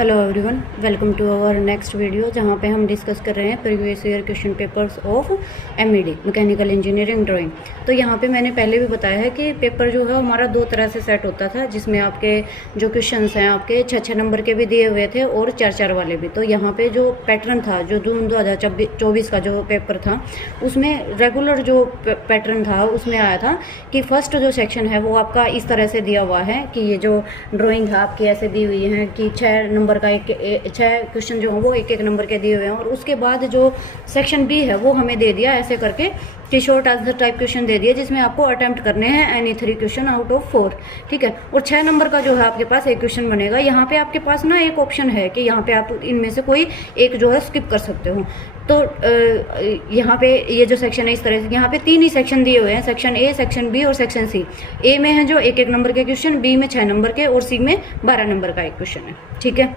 Hello everyone, welcome to our next video जहाँ पे हम डिस्कस कर रहे हैं previous year question papers of MED mechanical engineering drawing. तो यहाँ पे मैंने पहले भी बताया है कि पेपर जो है हमारा दो तरह से सेट होता था, जिसमें आपके जो क्वेश्चंस हैं आपके 6-6 नंबर के भी दिए हुए थे और 4-4 वाले भी। तो यहाँ पे जो पैटर्न था, जो जून 2024 का जो पेपर था, उसमें रेगुलर जो पैटर्न था उसमें आया था कि फर्स्ट जो सेक्शन है वो आपका इस तरह से दिया हुआ है कि ये जो ड्राइंग है आपकी ऐसे दी हुई है कि 6 नंबर का 6 क्वेश्चन जो है वो 1-1 नंबर के दिए हुए हैं। और उसके बाद जो सेक्शन बी है वो हमें दे दिया ऐसे करके कि शॉर्ट आंसर टाइप क्वेश्चन दे दिए, जिसमें आपको अटेम्प्ट करने हैं एनी 3 क्वेश्चन आउट ऑफ 4। ठीक है, और 6 नंबर का जो है आपके पास एक क्वेश्चन बनेगा। यहाँ पे आपके पास ना एक ऑप्शन है कि यहाँ पे आप इनमें से कोई एक जो है स्किप कर सकते हो। तो यहाँ पे ये जो सेक्शन है इस तरह से, यहाँ पे 3 ही सेक्शन दिए हुए हैं, सेक्शन ए, सेक्शन बी और सेक्शन सी। ए में है जो 1-1 नंबर के क्वेश्चन, बी में 6 नंबर के और सी में 12 नंबर का एक क्वेश्चन है। ठीक है,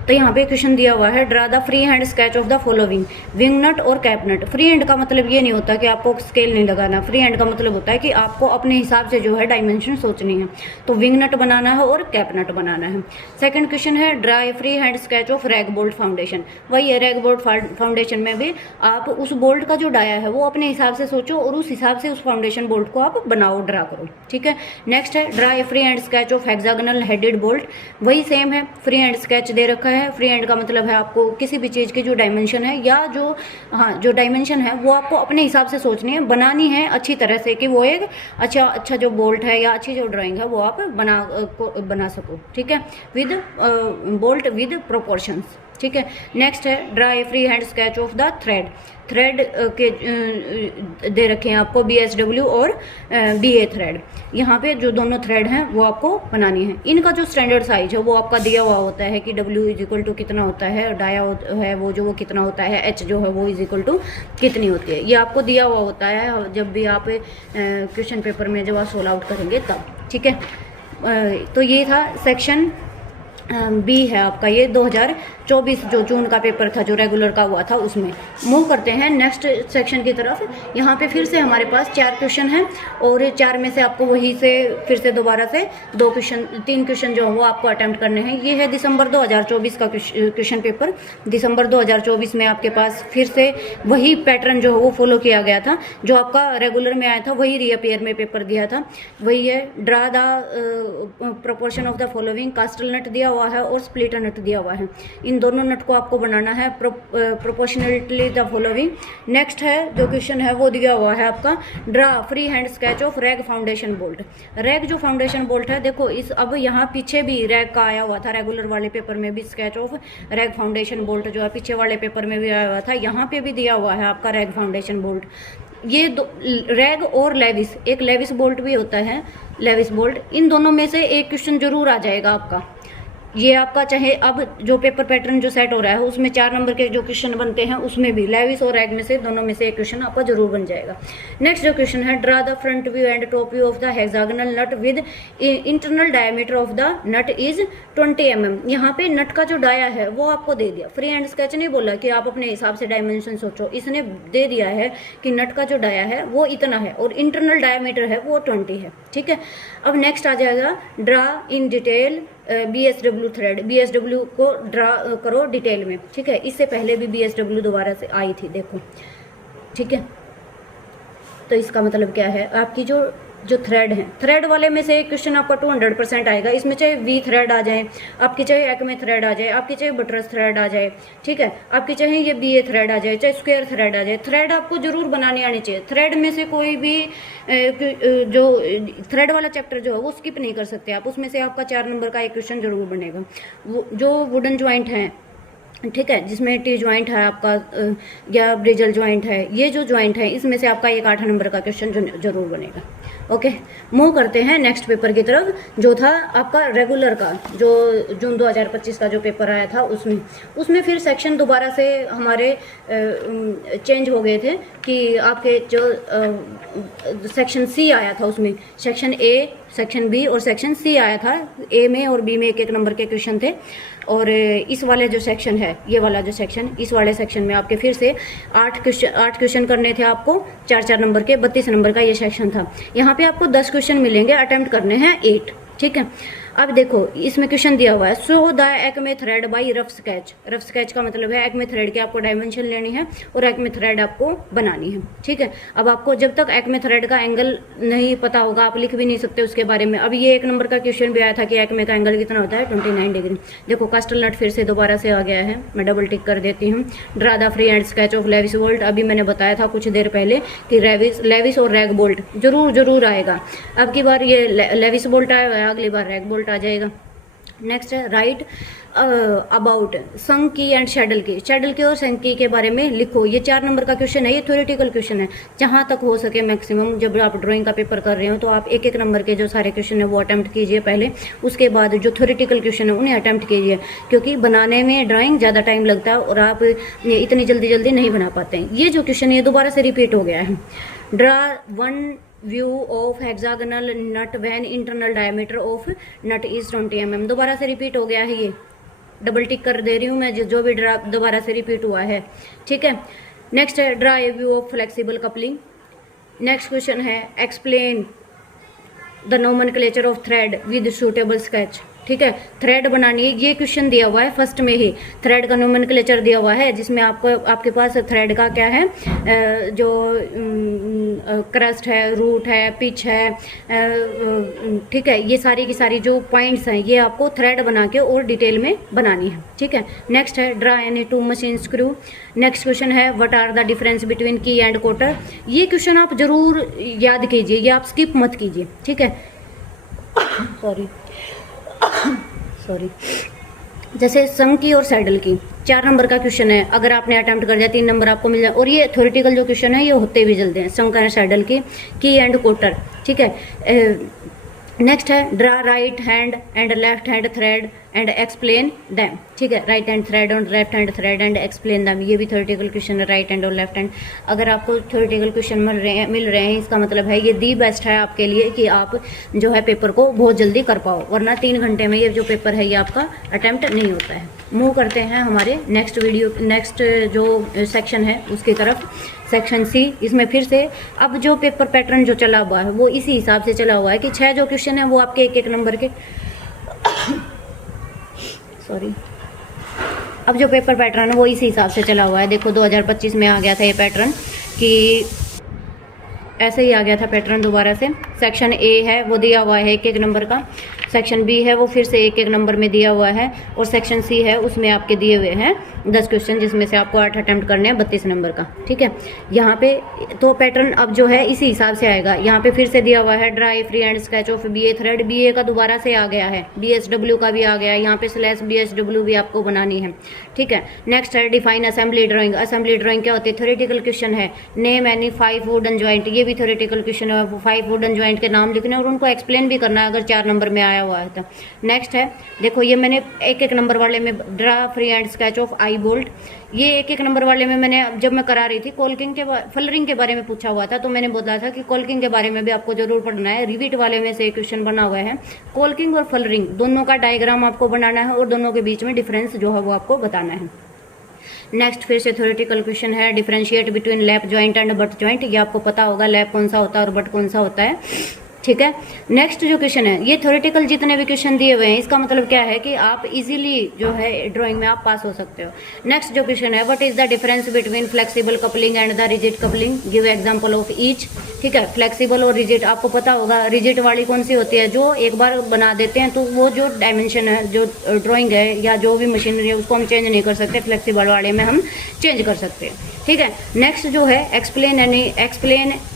तो यहाँ पे क्वेश्चन दिया हुआ है, draw the free hand sketch of the following wing nut और कैप नट। फ्री हैंड का मतलब ये नहीं होता कि आपको स्केल नहीं लगाना। फ्री हैंड का मतलब होता है कि आपको अपने हिसाब से जो है डायमेंशन सोचनी है। तो विंग नट बनाना है और कैप नट बनाना है। सेकंड क्वेश्चन है, draw A free hand sketch of rag bolt foundation. वही है, रैग बोल्ट फाउंडेशन में भी आप उस बोल्ट का जो डाया है वो अपने हिसाब से सोचो और उस हिसाब से उस फाउंडेशन बोल्ट को आप बनाओ, ड्रा करो। ठीक है, नेक्स्ट है, draw A free hand sketch of hexagonal headed bolt. वही सेम है, फ्री हैंड स्केच दे रखा है। फ्री हैंड का मतलब है आपको किसी भी चीज़ की जो डायमेंशन है या जो डायमेंशन है वो आपको अपने हिसाब से सोचनी है, बनानी है अच्छी तरह से कि वो एक अच्छा जो बोल्ट है या अच्छी जो ड्राइंग है वो आप बना सको। ठीक है, विद बोल्ट विद प्रोपोर्शंस। ठीक है, नेक्स्ट है, draw A free hand sketch of the thread के दे रखे हैं आपको BSW और BA थ्रेड। यहाँ पे जो दोनों थ्रेड हैं वो आपको बनानी है। इनका जो स्टैंडर्ड साइज है वो आपका दिया हुआ होता है कि W = कितना होता है, डाया है वो कितना होता है, H जो है वो = कितनी होती है, ये आपको दिया हुआ होता है जब भी आप क्वेश्चन पेपर में जब आप सोल्व आउट करेंगे तब। ठीक है, तो ये था सेक्शन बी है आपका, ये 2024 जो जून का पेपर था जो रेगुलर का हुआ था उसमें। मूव करते हैं नेक्स्ट सेक्शन की तरफ। यहाँ पे फिर से हमारे पास 4 क्वेश्चन हैं और 4 में से आपको वही से फिर से दोबारा से 3 क्वेश्चन जो है वो आपको अटेम्प्ट करने हैं। ये है दिसंबर 2024 का क्वेश्चन पेपर। दिसंबर 2024 में आपके पास फिर से वही पैटर्न जो है वो फॉलो किया गया था, जो आपका रेगुलर में आया था वही रीअपियर में पेपर दिया था। वही है, draw the proportion of the following. Castle nut दिया हुआ है और स्प्लिटर नट दिया हुआ है। इन दोनों नट को आपको बनाना है प्रोपोर्शनली द फॉलोइंग। नेक्स्ट है जो क्वेश्चन है वो दिया हुआ है आपका, draw free hand sketch of rag foundation bolt. Rag जो फाउंडेशन बोल्ट है, देखो अब यहाँ पीछे भी रैग का आया हुआ था, रेगुलर वाले पेपर में भी sketch of rag foundation bolt जो है पीछे वाले पेपर में भी आया हुआ था, यहाँ पे भी दिया हुआ है आपका रैग फाउंडेशन बोल्ट। ये रैग और लेविस, एक लेविस बोल्ट भी होता है, लेविस बोल्ट, इन दोनों में से एक क्वेश्चन जरूर आ जाएगा आपका। ये आपका चाहे अब जो पेपर पैटर्न जो सेट हो रहा है उसमें 4 नंबर के जो क्वेश्चन बनते हैं उसमें भी लेविस और रैग में से दोनों में से एक क्वेश्चन आपका जरूर बन जाएगा। नेक्स्ट जो क्वेश्चन है, draw the front view and top view of the hexagonal nut with internal diameter of the nut is 20 mm। यहाँ पे नट का जो डाया है वो आपको दे दिया। फ्री हैंड स्केच नहीं बोला कि आप अपने हिसाब से डायमेंशन सोचो, इसने दे दिया है कि नट का जो डाया है वो इतना है और इंटरनल डायमीटर है वो 20 है। ठीक है, अब नेक्स्ट आ जाएगा, draw in detail BSW thread. BSW को ड्रा करो डिटेल में। ठीक है, इससे पहले भी BSW दोबारा से आई थी, देखो। ठीक है, तो इसका मतलब क्या है, आपकी जो थ्रेड है, थ्रेड वाले में से एक क्वेश्चन आपका 200% आएगा। इसमें चाहे V थ्रेड आ जाए, आपकी चाहे एक्मे थ्रेड आ जाए, आपकी चाहे बटरस थ्रेड आ जाए, ठीक है, आपकी चाहे ये BA थ्रेड आ जाए, चाहे स्क्वायर थ्रेड आ जाए, थ्रेड आपको जरूर बनानी आनी चाहिए। थ्रेड में से कोई भी जो थ्रेड वाला चैप्टर जो है वो स्किप नहीं कर सकते आप, उसमें से आपका 4 नंबर का एक क्वेश्चन जरूर बनेगा। वो जो वुडन ज्वाइंट है, ठीक है, जिसमें T ज्वाइंट है आपका या ब्रिजल ज्वाइंट है, ये जो ज्वाइंट है इसमें से आपका एक 8 नंबर का क्वेश्चन जरूर बनेगा। ओके, मूव करते हैं नेक्स्ट पेपर की तरफ, जो था आपका रेगुलर का, जो जून 2025 का जो पेपर आया था उसमें फिर सेक्शन दोबारा से हमारे चेंज हो गए थे कि आपके जो सेक्शन C आया था उसमें सेक्शन A, सेक्शन B और सेक्शन C आया था। A में और B में 1-1 नंबर के क्वेश्चन थे और इस वाले जो सेक्शन है, ये वाला जो सेक्शन, इस वाले सेक्शन में आपके फिर से 8 क्वेश्चन करने थे आपको, 4-4 नंबर के, 32 नंबर का ये सेक्शन था। यहाँ पे आपको 10 क्वेश्चन मिलेंगे, अटेम्प्ट करने हैं 8। ठीक है, अब देखो इसमें क्वेश्चन दिया हुआ है, so the Acme thread by rough sketch. Rough sketch का मतलब है एक्मे थ्रेड की आपको डायमेंशन लेनी है और एक्मे थ्रेड आपको बनानी है, ठीक है। अब आपको जब तक एक्मे थ्रेड का एंगल नहीं पता होगा आप लिख भी नहीं सकते उसके बारे में। अब ये 1 नंबर का क्वेश्चन भी आया था कि एक्मे का एंगल कितना होता है, 29 डिग्री। देखो कास्टल नट फिर से दोबारा से आ गया है, मैं डबल टिक कर देती हूँ। Draw the free hand sketch of Lewis bolt. अभी मैंने बताया था कुछ देर पहले कि लेविस और रैग बोल्ट जरूर आएगा। अब की बार ये लेविस बोल्ट आया हुआ है, अगली बार रैग बोल्ट आ जाएगा। नेक्स्ट है राइट अबाउट संक की एंड शैडल की। शैडल की और संक की के बारे में लिखो। ये 4 नंबर का क्वेश्चन है, ये थ्योरेटिकल क्वेश्चन है। जहां तक हो सके मैक्सिमम जब आप ड्राइंग का पेपर कर रहे हो तो आप 1-1 नंबर के जो सारे क्वेश्चन है वो अटेम्प्ट कीजिए पहले, उसके बाद जो थ्योरेटिकल क्वेश्चन है उन्हें अटेम्प्ट कीजिए, क्योंकि बनाने में ड्राइंग ज़्यादा टाइम लगता है और आप इतनी जल्दी नहीं बना पाते हैं। ये जो क्वेश्चन है दोबारा से रिपीट हो गया है। Draw 1 view of hexagonal nut when internal diameter of nut is 20 mm। दोबारा से रिपीट हो गया है, ये डबल टिक कर दे रही हूँ मैं जो भी दोबारा से रिपीट हुआ है, ठीक है। नेक्स्ट है draw a view of flexible coupling. Next question है explain the nomenclature of thread with suitable sketch, ठीक है। थ्रेड बनानी है, ये क्वेश्चन दिया हुआ है फर्स्ट में ही। थ्रेड का नोमेनक्लेचर दिया हुआ है जिसमें आपके पास थ्रेड का क्या है, जो क्रस्ट है, रूट है, पिच है, ठीक है। ये सारी की सारी जो पॉइंट्स हैं ये आपको थ्रेड बना के और डिटेल में बनानी है, ठीक है। नेक्स्ट है draw any 2 machine screw. Next question है what are the difference between key and cotter. ये क्वेश्चन आप जरूर याद कीजिए, ये आप स्किप मत कीजिए, ठीक है। सॉरी जैसे संक की और सैडल की 4 नंबर का क्वेश्चन है, अगर आपने अटेम्प्ट कर दिया 3 नंबर आपको मिल जाए। और ये थ्योरेटिकल जो क्वेश्चन है ये होते भी जल्दी हैं, संक एंड सैडल की एंड कोटर, ठीक है। नेक्स्ट है draw right hand and left hand thread and explain them, ठीक है। राइट हैंड थ्रेड और left hand thread and explain them, ये भी थ्योरेटिकल क्वेश्चन है, राइट हैंड और लेफ्ट हैंड। अगर आपको थ्योरेटिकल क्वेश्चन मिल रहे हैं इसका मतलब है ये दी बेस्ट है आपके लिए कि आप जो है पेपर को बहुत जल्दी कर पाओ, वरना 3 घंटे में ये जो पेपर है ये आपका अटेम्प्ट नहीं होता है। मूव करते हैं हमारे नेक्स्ट जो सेक्शन है उसकी तरफ, सेक्शन सी। इसमें फिर से अब जो पेपर पैटर्न जो चला हुआ है वो इसी हिसाब से चला हुआ है कि 6 जो क्वेश्चन है वो आपके 1-1 नंबर के सॉरी, अब जो पेपर पैटर्न है वो इसी हिसाब से चला हुआ है। देखो 2025 में आ गया था ये पैटर्न कि ऐसे ही आ गया था पैटर्न दोबारा से। सेक्शन ए है वो दिया हुआ है 1-1 नंबर का, सेक्शन बी है वो फिर से 1-1 नंबर में दिया हुआ है, और सेक्शन सी है उसमें आपके दिए हुए हैं 10 क्वेश्चन जिसमें से आपको 8 अटेम्प्ट करने हैं 32 नंबर का, ठीक है। यहाँ पे तो पैटर्न अब जो है इसी हिसाब से आएगा। यहाँ पे फिर से दिया हुआ है dry free hand sketch of BA thread, BA का दोबारा से आ गया है, BSW का भी आ गया है, यहाँ पे /BSW भी आपको बनानी है, ठीक है। नेक्स्ट है define assembly drawing. Assembly drawing क्या होती है, थ्योरेटिकल क्वेश्चन है। नेम एनी 5 वुडन जॉइंट, ये भी थ्योरेटिकल क्वेश्चन है। 5 वुडन जॉइंट के नाम लिखने और उनको एक्सप्लेन भी करना है अगर 4 नंबर में आया हुआ है तो। नेक्स्ट है देखो ये मैंने 1-1 नंबर वाले में draw free hand sketch of I bolt, ये 1-1 नंबर वाले में मैंने जब मैं करा रही थी कोल्किंग के फलरिंग के बारे में पूछा हुआ था तो मैंने बोला था कि कोल्किंग के बारे में भी आपको जरूर पढ़ना है। रिविट वाले में से एक क्वेश्चन बना हुआ है, कोल्किंग और फलरिंग दोनों का डायग्राम आपको बनाना है और दोनों के बीच में डिफरेंस जो है वो आपको बताना है। नेक्स्ट फिर से थ्योरेटिकल क्वेश्चन है differentiate between lap joint and butt joint. ये आपको पता होगा लैप कौन सा होता है और बट कौन सा होता है, ठीक है। नेक्स्ट जो क्वेश्चन है ये थ्योरेटिकल जितने भी क्वेश्चन दिए हुए हैं इसका मतलब क्या है कि आप इजीली जो है ड्राइंग में आप पास हो सकते हो। नेक्स्ट जो क्वेश्चन है what is the difference between flexible coupling and the rigid coupling, give example of each, ठीक है। फ्लेक्सिबल और रिजिड आपको पता होगा, रिजिड वाली कौन सी होती है जो एक बार बना देते हैं तो वो जो डायमेंशन है जो ड्राइंग है या जो भी मशीनरी है उसको हम चेंज नहीं कर सकते, फ्लेक्सिबल वाले में हम चेंज कर सकते हैं, ठीक है। नेक्स्ट जो है explain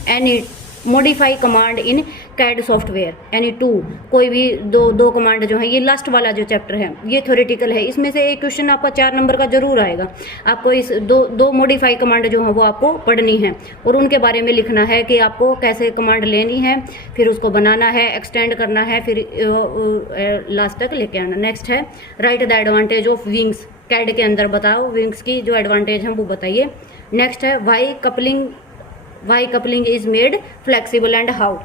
any modify command in CAD software, यानी 2 कोई भी दो कमांड जो है, ये लास्ट वाला जो चैप्टर है ये थ्योरेटिकल है। इसमें से एक क्वेश्चन आपका 4 नंबर का जरूर आएगा। आपको इस दो मॉडिफाई कमांड जो है वो आपको पढ़नी है और उनके बारे में लिखना है कि आपको कैसे कमांड लेनी है, फिर उसको बनाना है, एक्सटेंड करना है, फिर लास्ट तक लेके आना। नेक्स्ट है write the advantage of wings, CAD के अंदर बताओ विंग्स की जो एडवांटेज है वो बताइए। नेक्स्ट है why coupling is made flexible and how,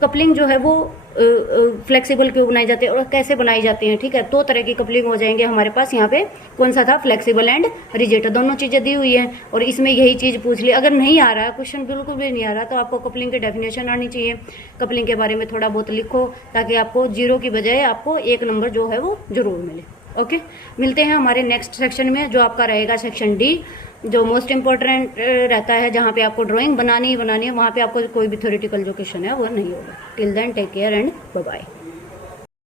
coupling जो है वो फ्लेक्सिबल क्यों बनाए जाते हैं और कैसे बनाई जाती हैं, ठीक है। 2 तरह की कपलिंग हो जाएंगे हमारे पास। यहाँ पे कौन सा था, फ्लेक्सिबल एंड रिजिड, दोनों चीज़ें दी हुई हैं और इसमें यही चीज़ पूछ ली। अगर नहीं आ रहा है क्वेश्चन, बिल्कुल भी नहीं आ रहा, तो आपको कपलिंग की डेफिनेशन आनी चाहिए, कपलिंग के बारे में थोड़ा बहुत लिखो ताकि आपको 0 की बजाय आपको 1 नंबर जो है वो जरूर मिले। ओके, मिलते हैं हमारे नेक्स्ट सेक्शन में जो आपका रहेगा सेक्शन डी, जो मोस्ट इंपॉर्टेंट रहता है, जहाँ पे आपको ड्राइंग बनानी ही बनानी है, वहाँ पे आपको कोई भी थ्योरेटिकल जो क्वेश्चन है वो नहीं होगा। Till then take care and bye bye.